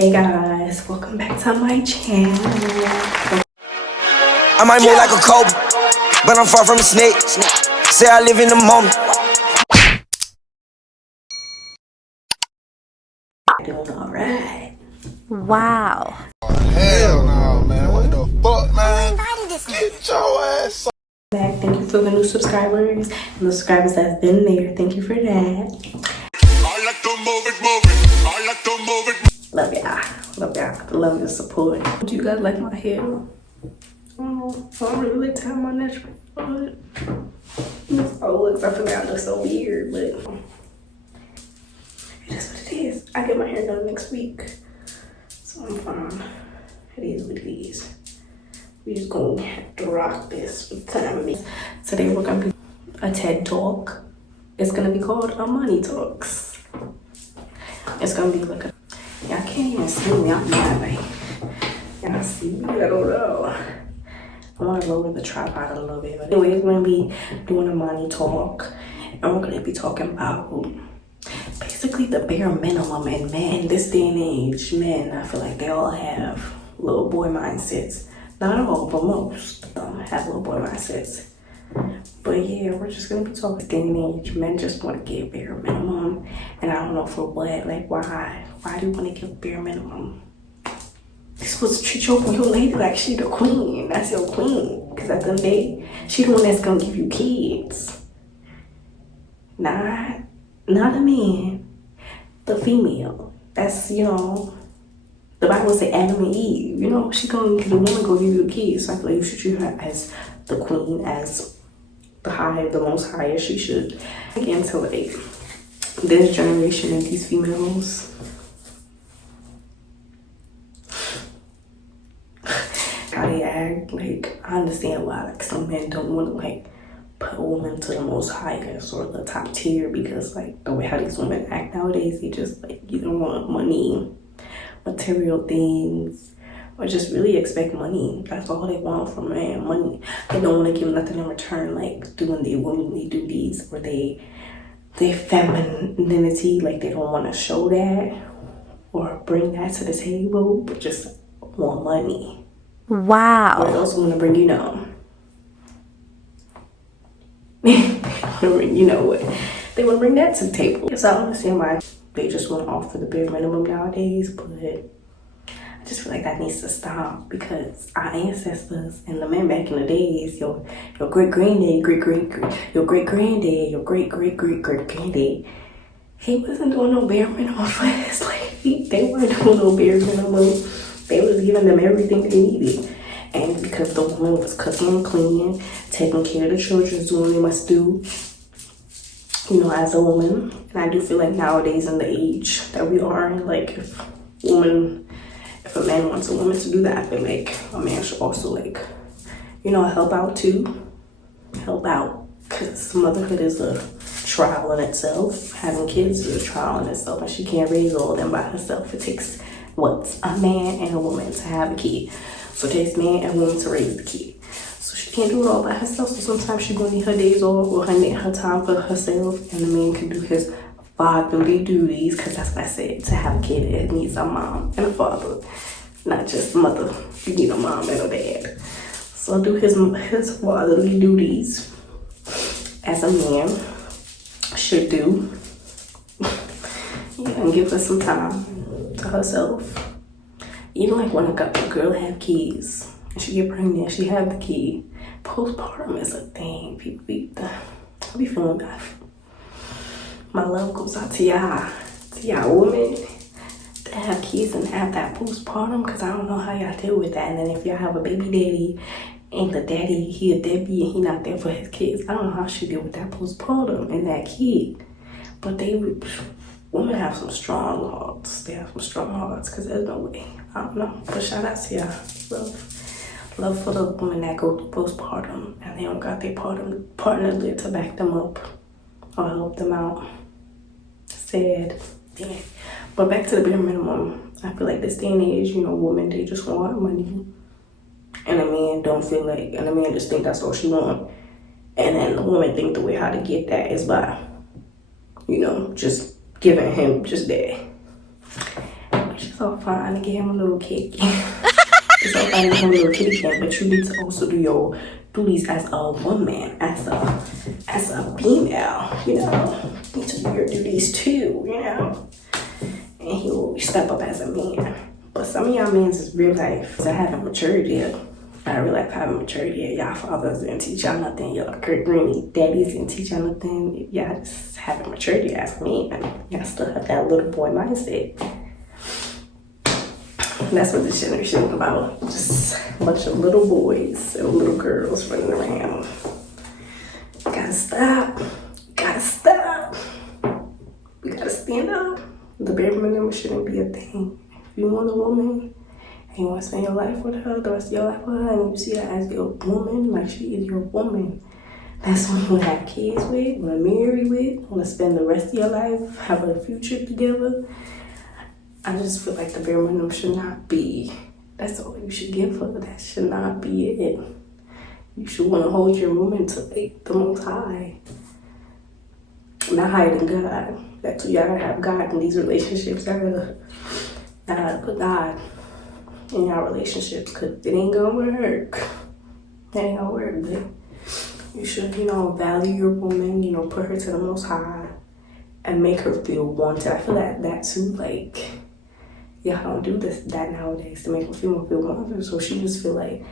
Hey guys, welcome back to my channel. I might move like a cobra, but I'm far from a snake. Say I live in the moment. Doing alright. Wow. Hell no, man. What the fuck, man? Get your ass on. Back. Thank you for the new subscribers and the subscribers that's been there. Thank you for that. I like to move it, move it. I like to move it. Love y'all. Love y'all. Love your support. Do you guys like my hair? Oh, I don't really like to have my natural hair. This all looks. I feel like I look so weird, but it is what it is. I get my hair done next week, so I'm fine. It is what it is. We just gonna have to rock this for the time being. Today we're gonna be a TED Talk. It's gonna be called Aamani Talks. It's gonna be like a, y'all can't even see me. I'm not like, y'all see me? I don't know. I wanna lower the tripod a little bit. But anyway, we're gonna be doing Aamani Talk. And we're gonna be talking about basically the bare minimum in men. This day and age, men, I feel like they all have little boy mindsets. Not all, but most of them have little boy mindsets. But yeah, we're just gonna be talking day and age. Men just want to get bare minimum, and I don't know for what. Like, why? Why do you want to get bare minimum? You're supposed to treat your lady like she the queen. That's your queen. Because at the end of the day, she the one that's gonna give you kids. Not the man, the female. That's, you know, the Bible say Adam and Eve. You know, the woman gonna give you kids. So I feel like you should treat her as the queen, as the most high as she should. Again, to like this generation and these females, how they act. Like, I understand why like some men don't want to like put a woman to the most highest or the top tier, because like the way how these women act nowadays, they just like either want money, material things, or just really expect money. That's all they want from a man, money. They don't want to give nothing in return, like doing their womanly duties or their femininity. Like, they don't want to show that or bring that to the table, but just want money. Wow. Or they also want to bring, you know, you know what, they want to bring that to the table. So I understand why they just want to offer the bare minimum nowadays, but I just feel like that needs to stop, because our ancestors and the men back in the days, your great-granddad, your great-great-granddad, he wasn't doing no bare minimum for his lady. They weren't doing no bare minimum. They was giving them everything they needed. And because the woman was cooking and cleaning, taking care of the children, doing what they must do, you know, as a woman. And I do feel like nowadays, in the age that we are, like, if a man wants a woman to do that, I feel like a man should also, like, you know, help out too. Help out, because motherhood is a trial in itself. Having kids is a trial in itself, and she can't raise all of them by herself. It takes a man and a woman to have a kid. So it takes man and woman to raise the kid. So she can't do it all by herself. So sometimes she's gonna need her days off or her time for herself, and the man can do his fatherly duties, because that's what I said. To have a kid, it needs a mom and a father, not just mother. You need a mom and a dad. So do his fatherly duties as a man should do. Yeah, and give her some time to herself. Even like when a girl have kids and she get pregnant, she have the kid. Postpartum is a thing. People be feeling bad. My love goes out to y'all women that have kids and have that postpartum, because I don't know how y'all deal with that. And then if y'all have a baby daddy and the daddy, he a deadbeat and he not there for his kids, I don't know how she deal with that postpartum and that kid. But women have some strong hearts. They have some strong hearts, because there's no way. I don't know. But shout out to y'all. Love for the women that go through postpartum and they don't got their partner there to back them up or help them out. Sad. Yeah. But back to the bare minimum. I feel like this day and age, you know, women, they just want money. And a man don't feel like, and a man just think that's all she want. And then the woman think the way how to get that is by, you know, just giving him just that. Which is It's all fine to get him a little kitty. It's all fine to get him a little kitty cat, but you need to also do your duties as a woman, as a female, you know. You need to do your duties too, you know. And he will step up as a man. But some of y'all men is real life. I haven't matured yet. I real life haven't matured yet. Y'all fathers didn't teach y'all nothing. Y'all granny daddies didn't teach y'all nothing. Y'all just haven't matured yet as men. Y'all still have that little boy mindset. And that's what this generation is about. Just a bunch of little boys and little girls running around. Gotta stop. Gotta stop. We gotta stand up. The bare minimum shouldn't be a thing. If you want a woman and you want to spend your life with her, the rest of your life with her, and you see her as your woman, like she is your woman, that's when you want to have kids with, want to marry with, want to spend the rest of your life, have a future together. I just feel like the bare minimum should not be, that's all you should give her. That should not be it. You should want to hold your woman to like the most high. Not higher than God. That's why y'all gotta have God in these relationships. Y'all gotta put God in y'all relationships, because it ain't gonna work. It ain't gonna work, but you should, you know, value your woman, you know, put her to the most high and make her feel wanted. I feel that too, like, y'all don't do that nowadays to make her feel wanted. So she just feel like,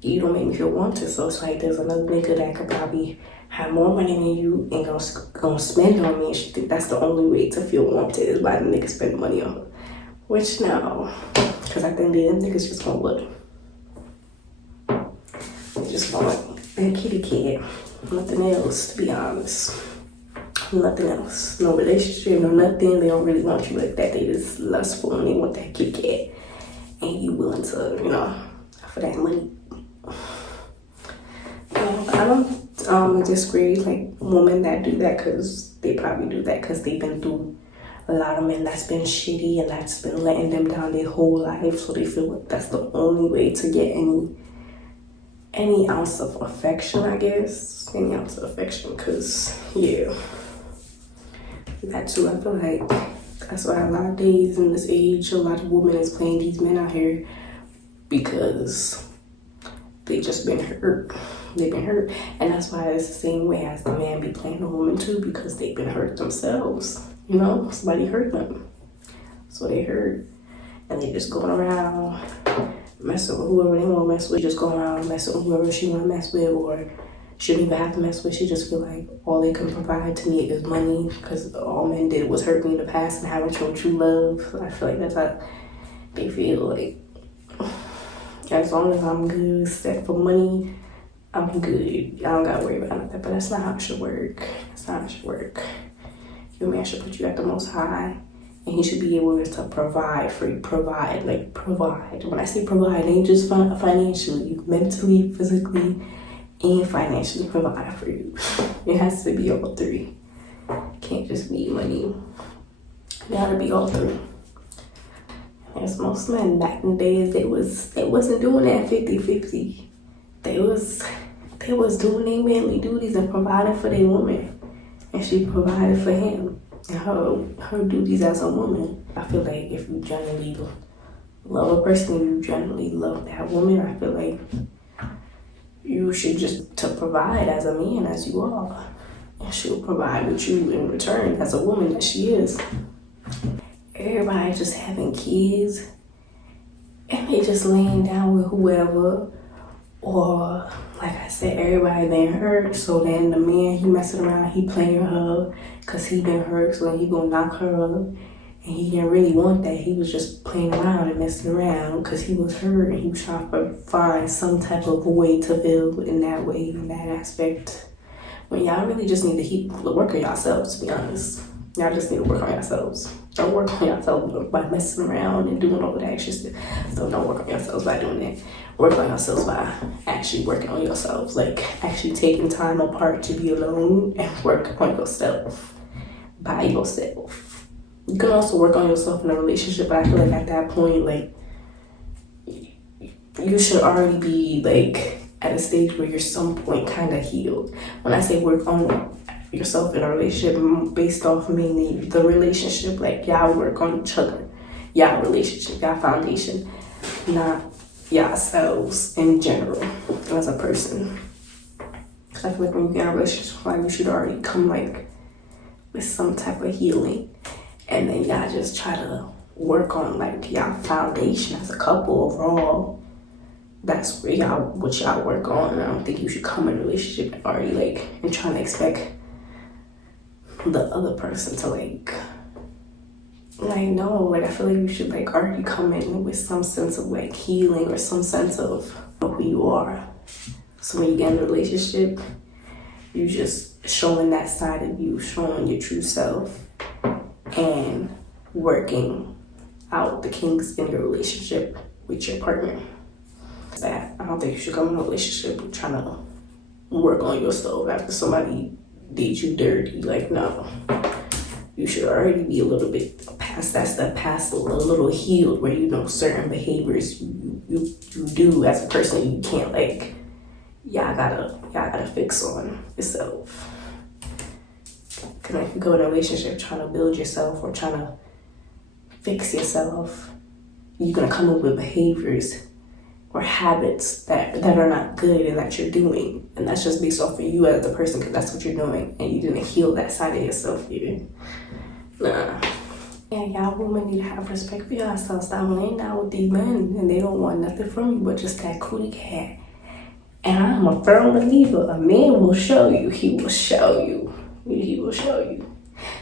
you don't make me feel wanted. So it's like there's another nigga that could probably have more money than you and gonna spend on me, and she think that's the only way to feel wanted is by the nigga spending money on her. Which no, because I think the niggas just want what? They just want a kitty cat, nothing else, to be honest. Nothing else, no relationship, no nothing. They don't really want you like that. They just lustful and they want that kitty cat, and you willing to, you know, for that money. I don't disagree, like, women that do that, because they probably do that because they've been through a lot of men that's been shitty and that's been letting them down their whole life, so they feel like that's the only way to get any ounce of affection, I guess. Any ounce of affection, because, yeah. That too, I feel like that's why a lot of days in this age, a lot of women is playing these men out here, because they just been hurt. They've been hurt. And that's why it's the same way as the man be playing a woman too, because they've been hurt themselves. You know, somebody hurt them. So they hurt. And they just going around messing with whoever they want to mess with. Just go around messing with whoever she want to mess with, or she don't even have to mess with. She just feel like all they can provide to me is money, because all men did was hurt me in the past and haven't shown true love. So I feel like that's how they feel. Like, as long as I'm good, set for money, I'm good. I don't gotta worry about nothing. But that's not how it should work. That's not how it should work. Your man should put you at the most high, and he should be able to provide for you. Provide. When I say provide, it ain't just financially, mentally, physically, and financially provide for you. It has to be all three. It can't just be money. It gotta be all three. As most men back in the days, they wasn't doing that 50-50. They was doing their manly duties and providing for their woman, and she provided for him and her duties as a woman. I feel like if you genuinely love a person, you genuinely love that woman, I feel like you should just to provide as a man, as you are, and she'll provide with you in return as a woman that she is. Everybody just having kids and they just laying down with whoever, or like I said, everybody been hurt, so then the man, he messing around, he playing her because he been hurt, so then he gonna knock her up, and he didn't really want that. He was just playing around and messing around because he was hurt, and he was trying to find some type of way to feel in that way, in that aspect. When y'all really just need to work on yourselves, to be honest. Y'all just need to work on yourselves. Don't work on yourselves by messing around and doing all that extra stuff. So don't work on yourselves by doing that. Work on yourselves by actually working on yourselves. Like, actually taking time apart to be alone and work on yourself. By yourself. You can also work on yourself in a relationship, but I feel like at that point, like, you should already be, like, at a stage where you're some point kind of healed. When I say work on yourself in a relationship, based off mainly the relationship, like, y'all work on each other. y'all relationship, y'all foundation, not yourselves in general as a person. Cause I feel like when you get in a relationship, like you should already come like with some type of healing, and then y'all just try to work on like y'all foundation as a couple overall. That's where what y'all work on. I don't think you should come in a relationship already like and trying to expect the other person to like no, like I feel like you should like already come in with some sense of like healing or some sense of who you are. So when you get in a relationship, you just showing that side of you, showing your true self, and working out the kinks in your relationship with your partner. That I don't think you should come in a relationship trying to work on yourself after somebody did you dirty. Like, no. You should already be a little bit past that step, past a little healed, where you know certain behaviors you do as a person you can't like. Y'all gotta fix on yourself. Cause if you go in a relationship trying to build yourself or trying to fix yourself, you're gonna come up with behaviors or habits that are not good and that you're doing, and that's just based off of you as the person, because that's what you're doing, and you didn't heal that side of yourself yet. Nah. And y'all women need to have respect for yourselves. Stop laying down with these men and they don't want nothing from you but just that cootie cat. And I'm a firm believer, a man will show you. He will show you. He will show you.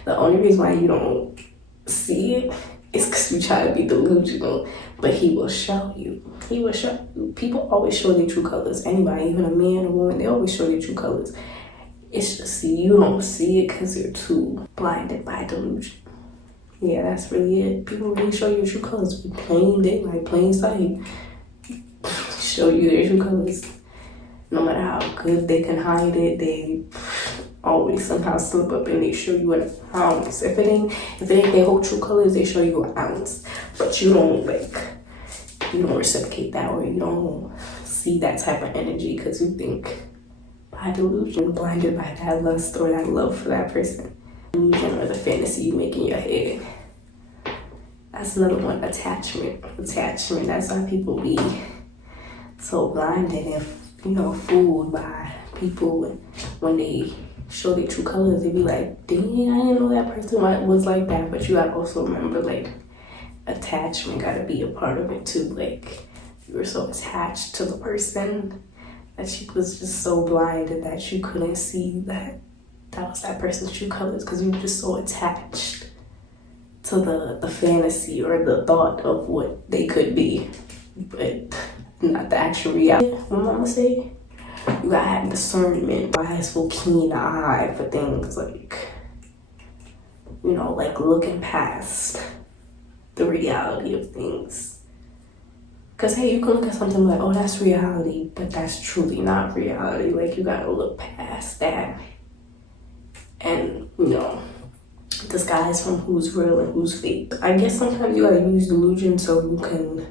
The only reason why you don't see it is because you try to be delusional, but he will show you. He will show you. People always show their true colors. Anybody, even a man or woman, they always show their true colors. It's just you don't see it because you're too blinded by delusion. Yeah, that's really it. People really show you true colors. Plain daylight, plain sight. Show you their true colors. No matter how good they can hide it, they always somehow slip up and they show you an ounce. If it ain't their whole true colors, they show you an ounce. But you don't reciprocate that, or you don't see that type of energy because you think by delusion, blinded by that lust or that love for that person. Delusion or the fantasy you make in your head. That's another one, attachment. Attachment, that's why people be so blinded and fooled by people when they show their true colors. They be like, dang, I didn't know that person was like that. But you gotta also remember, like, attachment gotta be a part of it too. Like, you were so attached to the person that you was just so blinded that you couldn't see that was that person's true colors, because you were just so attached to the fantasy or the thought of what they could be, but not the actual reality. What mama say? You gotta have discernment, eyes keen eye for things like, like looking past the reality of things. Because, hey, you can look at something like, oh, that's reality, but that's truly not reality. Like, you gotta look past that and, disguise from who's real and who's fake. I guess sometimes you gotta use delusion so you can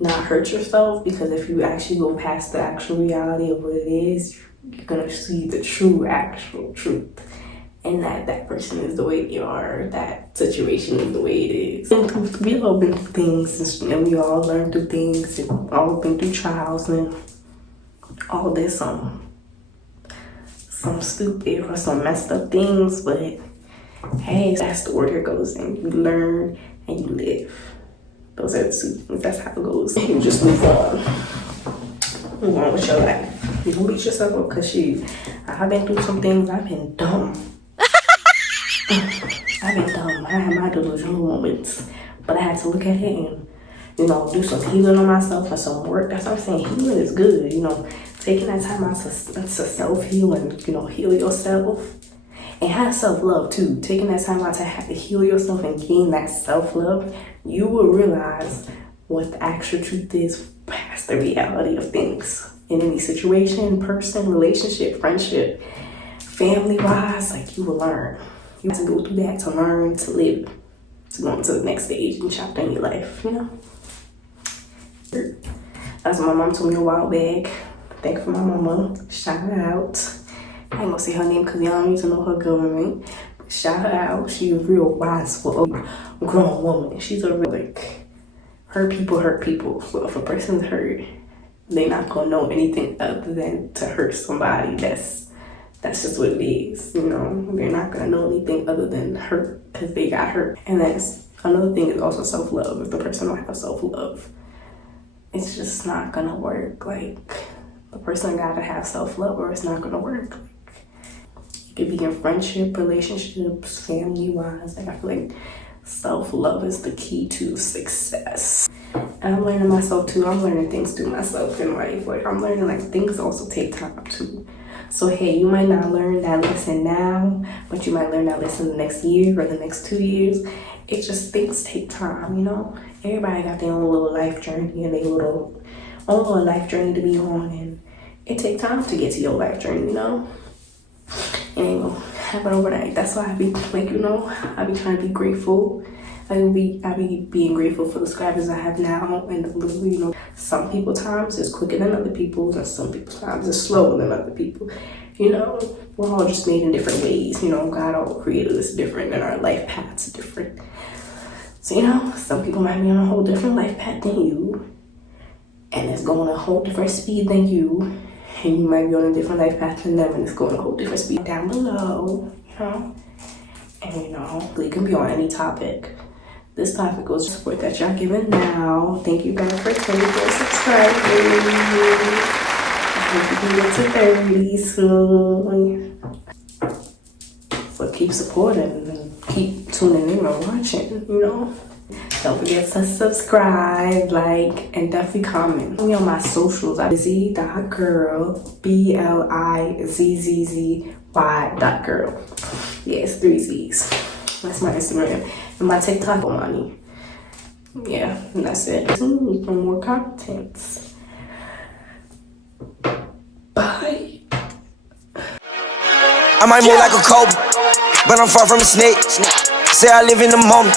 not hurt yourself, because if you actually go past the actual reality of what it is, you're gonna see the actual truth. And that person is the way they are, that situation is the way it is. We all been through things, and we all learn through things, and all been through trials, and all this some stupid or some messed up things, but hey, that's the order it goes in. You learn and you live. Those are the two things. That's how it goes. You just move on. Move on with your life. You don't beat yourself up because I've been through some things. I've been dumb. I had my delusional moments, but I had to look at it and, do some healing on myself and some work. That's what I'm saying. Healing is good, taking that time out to self-heal and, heal yourself. And have self-love too. Taking that time out to have to heal yourself and gain that self-love, you will realize what the actual truth is past the reality of things. In any situation, person, relationship, friendship, family-wise, like, you will learn. You have to go through that to learn, to live, to go into the next stage and chapter in your life, That's what my mom told me a while back. Thank you for my mama. Shout her out. I ain't gonna say her name because y'all don't need to know her government. shout her out. She's a real wise for a grown woman. She's a real, like, hurt people. So if a person's hurt, they're not gonna know anything other than to hurt somebody. That's just what it is, you know. They're not gonna know anything other than hurt because they got hurt. And that's another thing is also self-love. If the person don't have self-love, it's just not gonna work. Like, the person gotta have self-love or it's not gonna work. Like, it could be in friendship, relationships, family-wise. Like, I feel like self-love is the key to success. And I'm learning myself too. I'm learning things to myself in life. Like, I'm learning, like, things also take time too. So hey, you might not learn that lesson now, but you might learn that lesson the next year or the next 2 years. It's just, things take time, you know. Everybody got their own little life journey and their own little life journey to be on, and it takes time to get to your life journey, you know. It ain't gonna happen overnight. That's why I be like, you know, I be trying to be grateful. I be being grateful for the subscribers I have now, and you know, some people times is quicker than other people's, and some people's times is slower than other people. You know, we're all just made in different ways. You know, God all created us different, and our life paths are different. So you know, some people might be on a whole different life path than you, and it's going a whole different speed than you, and you might be on a different life path than them, and it's going a whole different speed down below. You know, and you know, it can be on any topic. This topic goes to support that y'all giving now. Thank you guys for 24 subscribers. I hope you can get to 30 soon. So keep supporting and keep tuning in and watching, you know. Don't forget to subscribe, like, and definitely comment. Me on my socials at blizzzy.girl, BLIZZY.girl. Yes, 3 Z's. That's my Instagram. And my TikTok, aamani. Yeah, and that's it. For more contents. Bye. I might move like a cobra, but I'm far from a snake. Say I live in the moment.